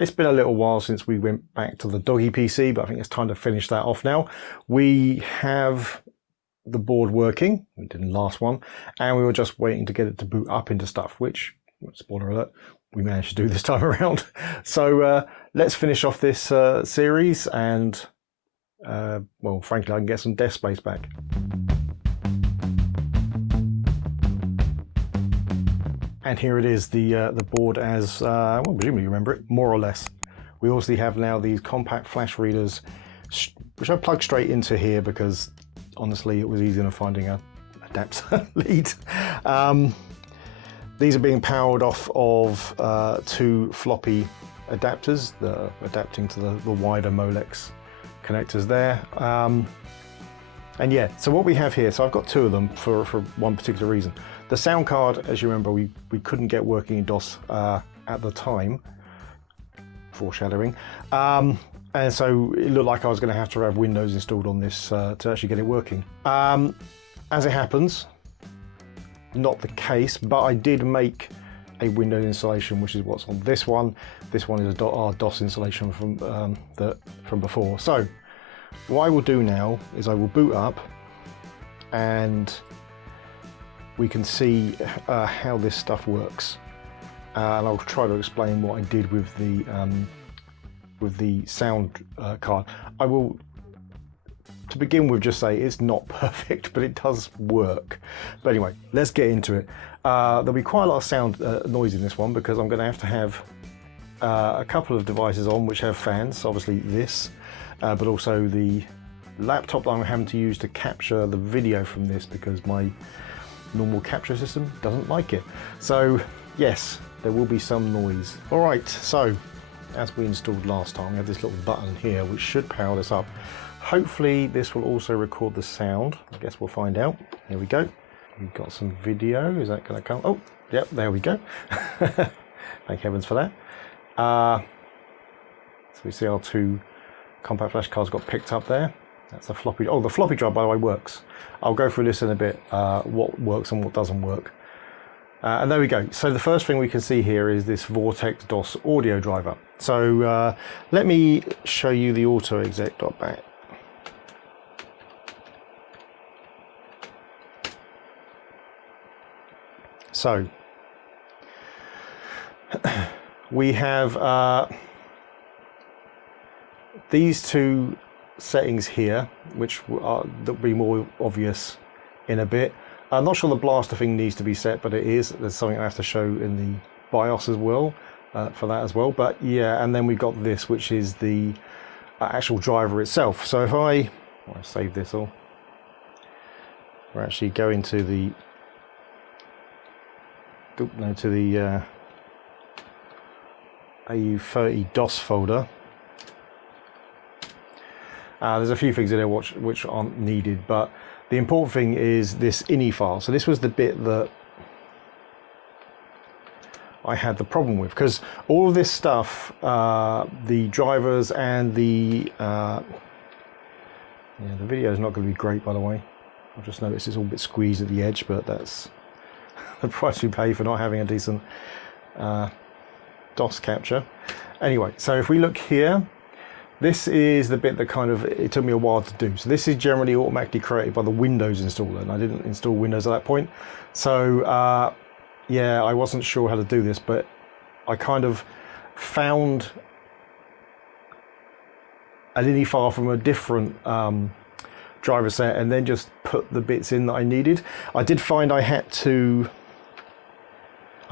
it's been a little while since we went back to the Doggie PC, but I think it's time to finish that off now. We have the board working, we did the last one, and we were just waiting to get it to boot up into stuff, which, spoiler alert, we managed to do this time around. So let's finish off this series, and well, frankly, I can get some desk space back. And here it is, the board as, well, presumably you remember it, more or less. We also have now these compact flash readers, which I plugged straight into here because honestly it was easier than finding a adapter lead. These are being powered off of 2 floppy adapters that are adapting to the wider Molex connectors there. And yeah, so what we have here, so I've got 2 of them for one particular reason. The sound card, as you remember, we couldn't get working in DOS at the time, foreshadowing. And so it looked like I was going to have Windows installed on this to actually get it working. As it happens, not the case, but I did make a Windows installation, which is what's on this one. This one is our DOS installation from before. So what I will do now is I will boot up and we can see how this stuff works. And I'll try to explain what I did with the sound card. I will, to begin with, just say it's not perfect, but it does work. But anyway, let's get into it. There'll be quite a lot of sound noise in this one because I'm going to have a couple of devices on which have fans, obviously this, but also the laptop that I'm having to use to capture the video from this because my normal capture system doesn't like it. So yes, there will be some noise. All right, so as we installed last time, we have this little button here which should power this up. Hopefully this will also record the sound. I guess we'll find out. Here we go. We've got some video. Is that going to come? Oh, yep, there we go. Thank heavens for that. So we see our 2 compact flash cards got picked up there. That's the floppy. Oh, the floppy drive, by the way, works. I'll go through this in a bit, what works and what doesn't work. And there we go. So the first thing we can see here is this Vortex DOS audio driver. So let me show you the autoexec.bat. So we have these 2 settings here, which will be more obvious in a bit. I'm not sure the blaster thing needs to be set, but it is. There's something I have to show in the BIOS as well, for that as well. But yeah, and then we've got this, which is the actual driver itself. So if I save this all, we're actually going to the AU30 DOS folder. There's a few things in there which aren't needed, but the important thing is this ini file. So this was the bit that I had the problem with, because all of this stuff, the drivers and the video is not going to be great, by the way. I've just noticed it's all a bit squeezed at the edge, but that's the price we pay for not having a decent DOS capture. Anyway, so if we look here, this is the bit that it took me a while to do. So this is generally automatically created by the Windows installer, and I didn't install Windows at that point. So yeah, I wasn't sure how to do this, but I kind of found an ini file from a different driver set and then just put the bits in that I needed. I did find I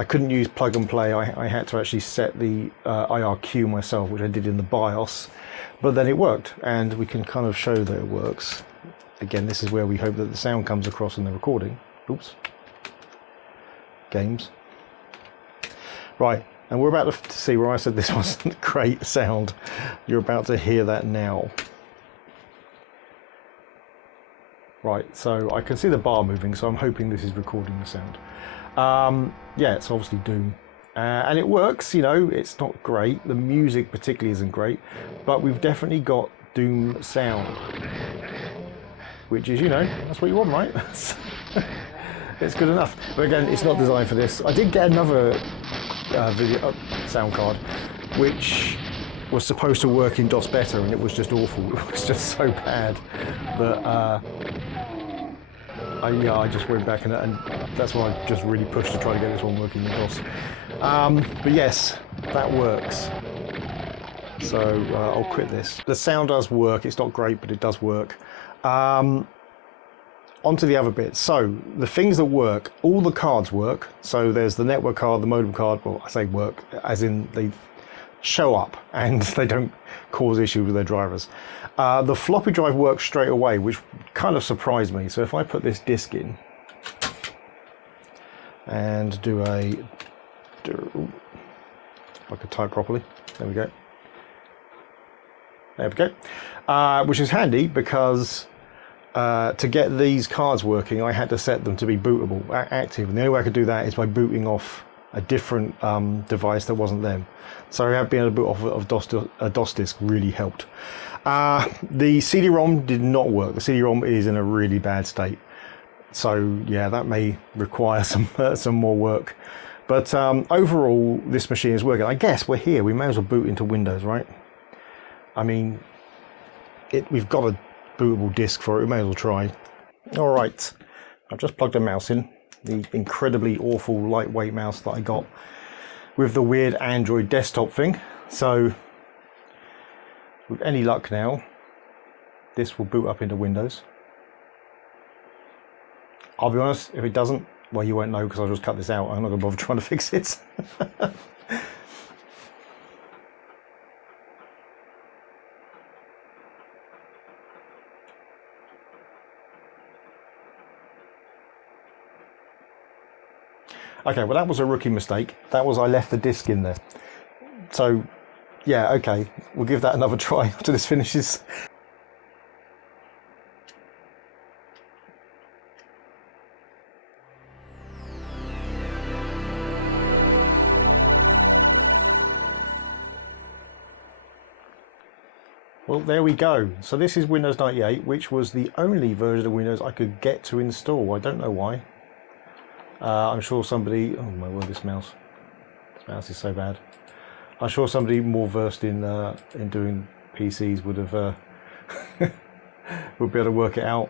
couldn't use plug and play. I had to actually set the IRQ myself, which I did in the BIOS, but then it worked, and we can kind of show that it works. Again, this is where we hope that the sound comes across in the recording. Oops. Games. Right, and we're about to see where I said this wasn't great sound. You're about to hear that now. Right, so I can see the bar moving, so I'm hoping this is recording the sound. Yeah, it's obviously Doom. And it works, you know, it's not great. The music particularly isn't great, but we've definitely got Doom sound, which is, you know, that's what you want, right? It's good enough. But again, it's not designed for this. I did get another video sound card, which was supposed to work in Doscember, and it was just awful. It was just so bad that I just went back and that's why I just really pushed to try to get this one working in DOS. But yes, that works. So I'll quit this. The sound does work. It's not great, but it does work. Onto the other bits. So the things that work, all the cards work. So there's the network card, the modem card. Well, I say work as in they show up and they don't cause issues with their drivers. The floppy drive works straight away, which kind of surprised me. So if I put this disk in and if I could type properly, there we go. There we go. Which is handy because to get these cards working, I had to set them to be bootable, active. And the only way I could do that is by booting off a different device that wasn't them. So being able to boot off a DOS disk really helped. The CD-ROM did not work. The CD-ROM is in a really bad state. So yeah, that may require some more work. But overall, this machine is working. I guess we're here. We may as well boot into Windows, right? I mean, we've got a bootable disk for it. We may as well try. All right, I've just plugged a mouse in. The incredibly awful lightweight mouse that I got with the weird Android desktop thing. So with any luck now, this will boot up into Windows. I'll be honest, if it doesn't, well, you won't know because I'll just cut this out. I'm not going to bother trying to fix it. Okay, well that was a rookie mistake. That was I left the disc in there. So, yeah, okay, we'll give that another try after this finishes. Well, there we go. So this is Windows 98, which was the only version of Windows I could get to install. I don't know why. I'm sure somebody, oh my word, this mouse is so bad. I'm sure somebody more versed in doing PCs would have would be able to work it out.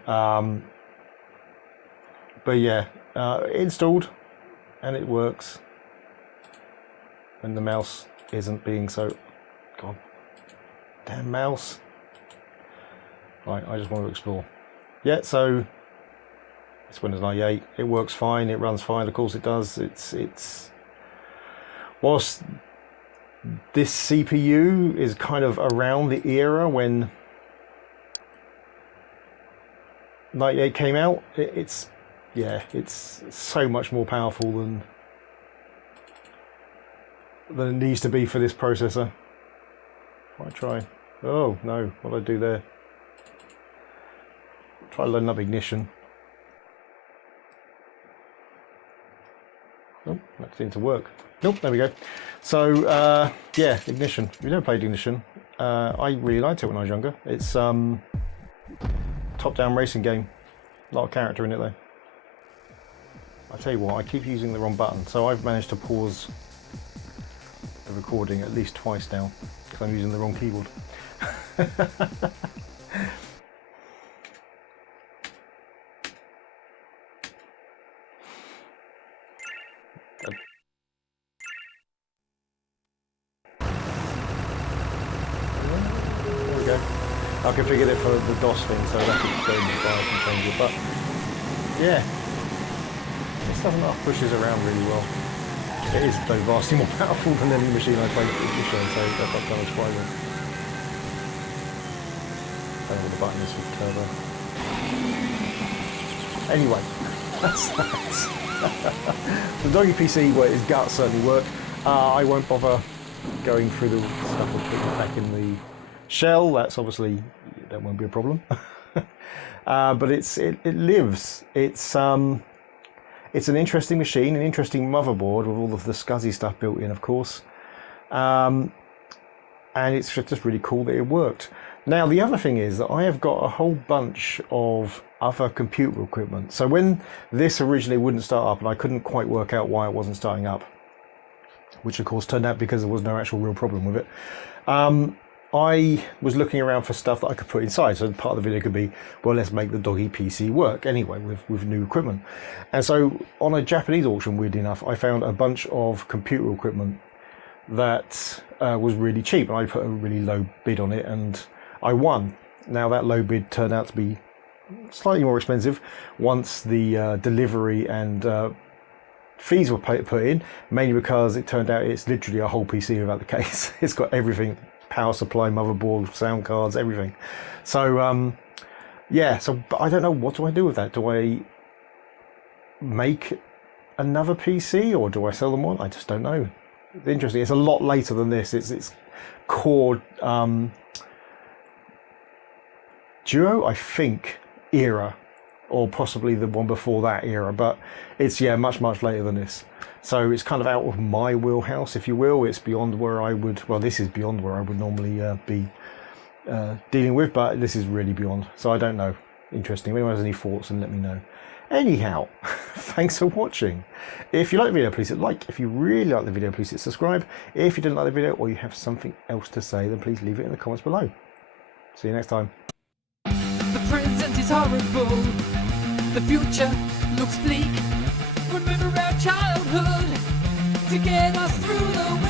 But yeah, installed and it works. And the mouse isn't being so, God, damn mouse. Right, I just want to explore. Yeah, so it's Windows 98. It works fine. It runs fine. Of course, it does. It's whilst this CPU is kind of around the era when 98 came out. It's so much more powerful than it needs to be for this processor. I try. Oh no! What did I do there? Try loading up ignition. Oh, that seemed to work. Nope, there we go. So, yeah, Ignition. If you've never played Ignition, I really liked it when I was younger. It's top-down racing game. A lot of character in it, though. I tell you what, I keep using the wrong button, so I've managed to pause the recording at least twice now, because I'm using the wrong keyboard. I configured it for the DOS thing, so that could go in the BIOS and change it. But yeah, this stuff pushes around really well. It is though vastly more powerful than any machine I played before, so that's kind of surprising. I don't know what the button is for turbo. Anyway, that's that. The Doggie PC, well, its guts certainly work. I won't bother going through the stuff of putting it back in the shell. That's obviously, that won't be a problem. But it lives. It's an interesting machine, an interesting motherboard with all of the SCSI stuff built in, of course. And it's just really cool that it worked. Now, the other thing is that I have got a whole bunch of other computer equipment. So when this originally wouldn't start up, and I couldn't quite work out why it wasn't starting up, which of course turned out because there was no actual real problem with it. I was looking around for stuff that I could put inside. So part of the video could be, well, let's make the Doggie PC work anyway with new equipment. And so on a Japanese auction, weirdly enough, I found a bunch of computer equipment that was really cheap. And I put a really low bid on it and I won. Now that low bid turned out to be slightly more expensive once the delivery and fees were put in, mainly because it turned out it's literally a whole PC without the case. It's got everything. Power supply, motherboard, sound cards, everything. So yeah, but I don't know, what do I do with that? Do I make another PC or do I sell them on? I just don't know. It's interesting. It's a lot later than this. It's core Duo, I think, era, or possibly the one before that era, but it's much later than this. So it's kind of out of my wheelhouse, if you will. It's beyond where I would, well, this is beyond where I would normally be dealing with, but this is really beyond. So I don't know. Interesting. If anyone has any thoughts, then let me know. Anyhow, thanks for watching. If you like the video, please hit like. If you really like the video, please hit subscribe. If you didn't like the video or you have something else to say, then please leave it in the comments below. See you next time. The present is horrible. The future looks bleak. Remember our childhood to get us through the